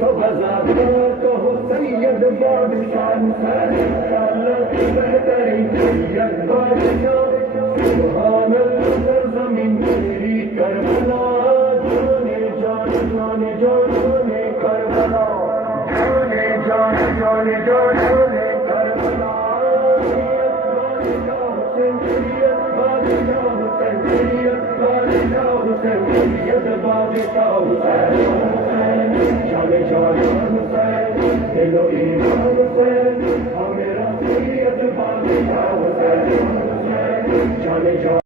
तो बजाता तो सैयद बादशाह हुसैन बेहतरीन सैयद बादशाह सुभान अल्लाह ज़मीन तेरी करबला जाने जान जाने जाने करबला जाने जान जाने जाने करबला सैयद बादशाह हुसैन सैयद बादशाह हुसैन सैयद बादशाह हुसैन जाने जाने हुसैन दिलो ईमान हुसैन हमेरा सैयद बादशाह हुसैन जाने जाने